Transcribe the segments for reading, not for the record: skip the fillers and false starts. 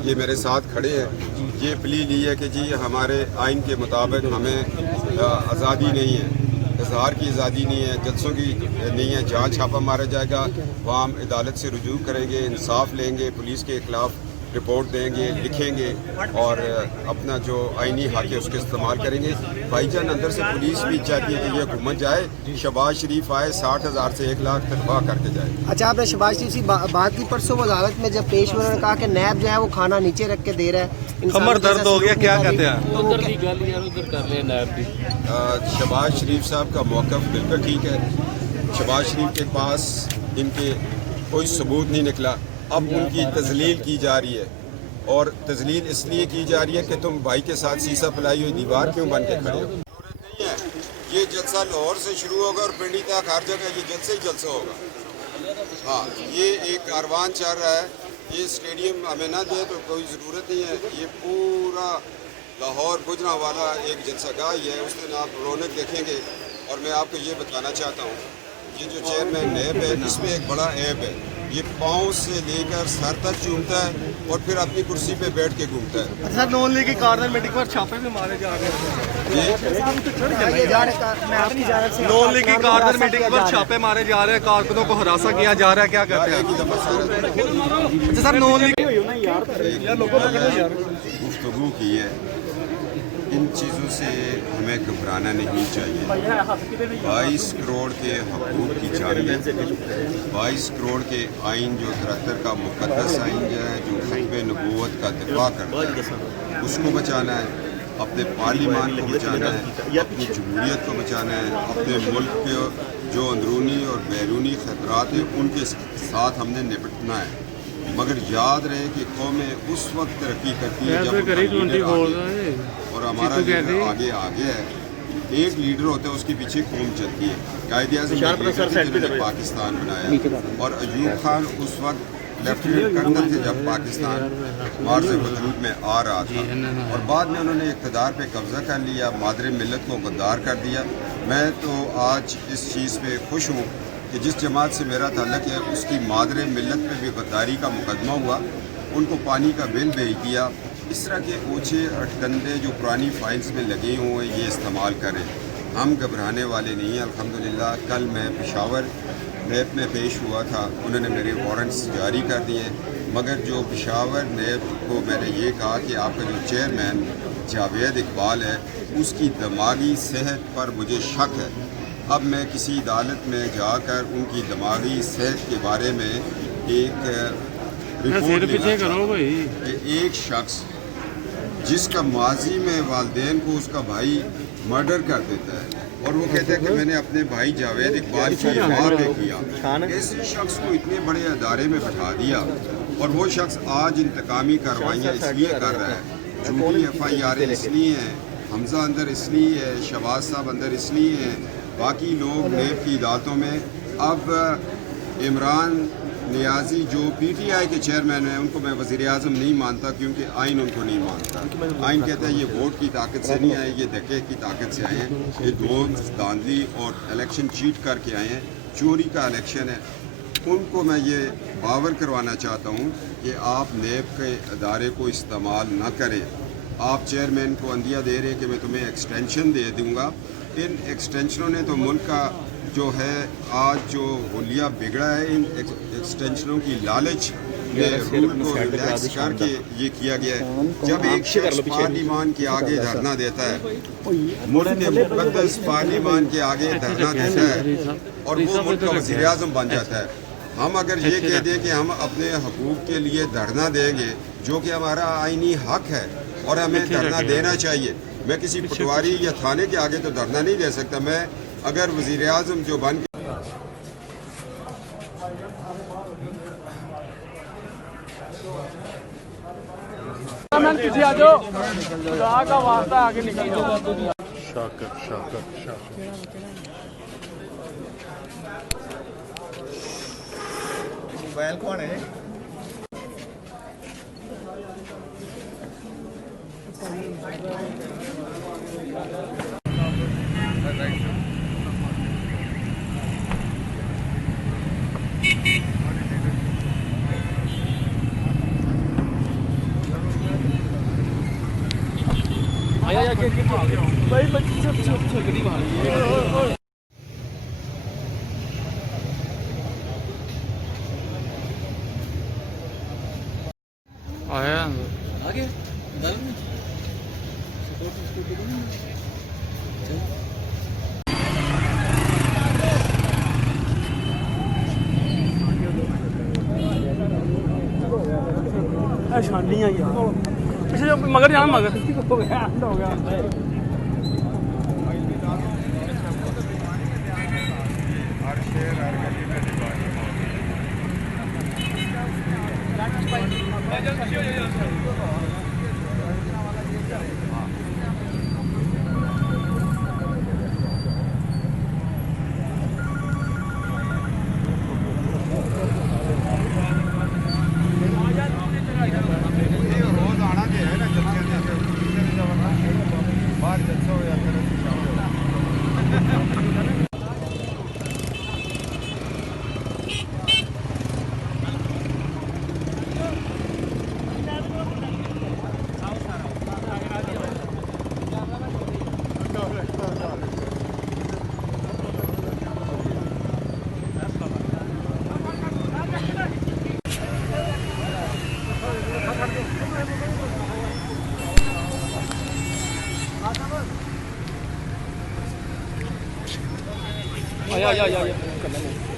یہ میرے ساتھ کھڑے ہیں، یہ پلی لی ہے کہ جی ہمارے آئین کے مطابق ہمیں آزادی نہیں ہے، اظہار کی آزادی نہیں ہے، جلسوں کی نہیں ہے، جہاں چھاپہ مارا جائے گا وہاں ہم عدالت سے رجوع کریں گے، انصاف لیں گے، پولیس کے خلاف رپورٹ دیں گے، لکھیں گے اور اپنا جو آئینی حق ہے اس کے استعمال کریں گے۔ بھائی جان اندر سے پولیس بھی چاہتی ہے کہ یہ حکومت جائے، شہباز شریف آئے 60,000 سے 1,00,000 تنخواہ کر کے جائے۔ اچھا، آپ نے شہباز شریف سے بات کی پرسوں وزارت میں جب پیش ہوئے، انہوں نے کہا کہ نیب جو ہے وہ کھانا نیچے رکھ کے دے رہا ہے، کمر درد ہو گیا، کیا کہتے ہیں؟ شہباز شریف صاحب کا موقف بالکل ٹھیک ہے۔ شہباز شریف کے پاس ان کے کوئی ثبوت نہیں نکلا، اب ان کی تذلیل کی جا رہی ہے، اور تذلیل اس لیے کی جا رہی ہے کہ تم بھائی کے ساتھ سیسا پلائی ہوئی دیوار کیوں بن کے کھڑے ہو؟ ضرورت نہیں ہے، یہ جلسہ لاہور سے شروع ہوگا اور پنڈی تک ہر جگہ یہ جلسہ ہی جلسہ ہوگا۔ ہاں، یہ ایک کاروان چل رہا ہے، یہ اسٹیڈیم ہمیں نہ دے تو کوئی ضرورت نہیں ہے، یہ پورا لاہور گجرا والا ایک جلسہ گاہ ہی ہے، اس دن آپ رونق دیکھیں گے۔ اور میں آپ کو یہ بتانا چاہتا ہوں، یہ جو چیئرمین نیب ہے اس میں ایک بڑا عیب ہے، یہ پاؤں سے لے کر سر تک چومتا ہے اور پھر اپنی کرسی پہ بیٹھ کے گھومتا ہے۔ سر، نون لیگ کی کارنر میٹنگ پر چھاپے بھی مارے جا رہے ہیں۔ نون لیگ کی کارنر میٹنگ پر چھاپے مارے جا رہے ہیں، کارکنوں کو ہراساں کیا جا رہا ہے، کیا کہتے ہیں؟ سر، نون لیگ گفتگو کی ہے، ان چیزوں سے ہمیں گھبرانا نہیں چاہیے۔ 22 کروڑ کے حقوق کی جانب، 22 کروڑ کے آئین جو 73 کا مقدس آئین ہے، جو ختم نبوت کا دفاع کرتا ہے، اس کو بچانا ہے، اپنے پارلیمان کو بچانا ہے، اپنی جمہوریت کو بچانا ہے، اپنے ملک کے جو اندرونی اور بیرونی خطرات ہیں ان کے ساتھ ہم نے نپٹنا ہے۔ مگر یاد رہے کہ قومیں اس وقت ترقی کرتی ہے جب ان کا لیڈر آگے، اور ہمارا لیڈر آگے ہے۔ ایک لیڈر ہوتا ہے، اس کے پیچھے قوم چلتی ہے۔ قائد اعظم جنہوں نے پاکستان بنایا، اور ایوب خان اس وقت لیفٹیننٹ کرنل تھے جب پاکستان مارز وجود میں آ رہا تھا، اور بعد میں انہوں نے اقتدار پہ قبضہ کر لیا، مادر ملت کو غدار کر دیا۔ میں تو آج اس چیز پہ خوش ہوں کہ جس جماعت سے میرا تعلق ہے اس کی مادر ملت پہ بھی غداری کا مقدمہ ہوا، ان کو پانی کا بل بھیج دیا۔ اس طرح کے اوچھے اٹکنڈے جو پرانی فائلز میں لگے ہوئے یہ استعمال کریں، ہم گھبرانے والے نہیں ہیں۔ الحمدللہ کل میں پشاور نیب میں پیش ہوا تھا، انہوں نے میرے وارنٹس جاری کر دیے، مگر جو پشاور نیب کو میں نے یہ کہا کہ آپ کا جو چیئرمین جاوید اقبال ہے اس کی دماغی صحت پر مجھے شک ہے۔ اب میں کسی عدالت میں جا کر ان کی دماغی صحت کے بارے میں ایک رپورٹ لینا چاہتا ہوں کہ ایک شخص جس کا ماضی میں والدین کو اس کا بھائی مرڈر کر دیتا ہے اور وہ کہتا ہے کہ میں نے اپنے بھائی جاوید اقبال کی ماں پہ کیا، ایسے شخص کو اتنے بڑے ادارے میں بٹھا دیا، اور وہ شخص آج انتقامی کارروائیاں اس لیے کر رہا ہے، جھوٹی FIR اس لیے ہیں، حمزہ اندر اس لیے ہے، شہباز صاحب اندر اس لیے ہیں، باقی لوگ نیب کی عدالتوں میں۔ اب عمران نیازی جو PTI کے چیئرمین ہیں ان کو میں وزیر اعظم نہیں مانتا، کیونکہ آئین ان کو نہیں مانتا۔ آئین کہتا ہے یہ ووٹ کی طاقت سے نہیں آئے، یہ دھکے کی طاقت سے آئے ہیں، یہ دھاندلی اور الیکشن چیٹ کر کے آئے ہیں، چوری کا الیکشن ہے۔ ان کو میں یہ باور کروانا چاہتا ہوں کہ آپ نیب کے ادارے کو استعمال نہ کریں۔ آپ چیئرمین کو عندیہ دے رہے ہیں کہ میں تمہیں ایکسٹینشن دے دوں گا، ان ایکسٹینشنوں نے تو ملک کا جو ہے آج جو حلیہ بگڑا ہے، ان ایکسٹینشنوں کی لالچ نے رول کو ریلیکس کر کے یہ کیا گیا ہے۔ جب ایک شخص پارلیمان کے آگے دھرنا دیتا ہے، ملک کے مقدس پارلیمان کے آگے دھرنا دیتا ہے اور وہ ملک کا وزیر اعظم بن جاتا ہے، ہم اگر یہ کہہ دیں کہ ہم اپنے حقوق کے لیے دھرنا دیں گے، جو کہ ہمارا آئینی حق ہے اور ہمیں دھرنا دینا چاہیے، میں کسی پٹواری یا تھانے کے آگے تو دھرنا نہیں دے سکتا۔ میں اگر وزیر اعظم جو بن کے موبائل کون ہے؟ ਆਇਆ ਛਾਂਡੀਆਂ ਯਾਰ ਪਿੱਛੇ ਜੋ ਮਗਰ ਜਾਣਾ ਮਗਰ ਹੋ ਗਿਆ ਹੋ ਗਿਆ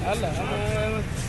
ਆ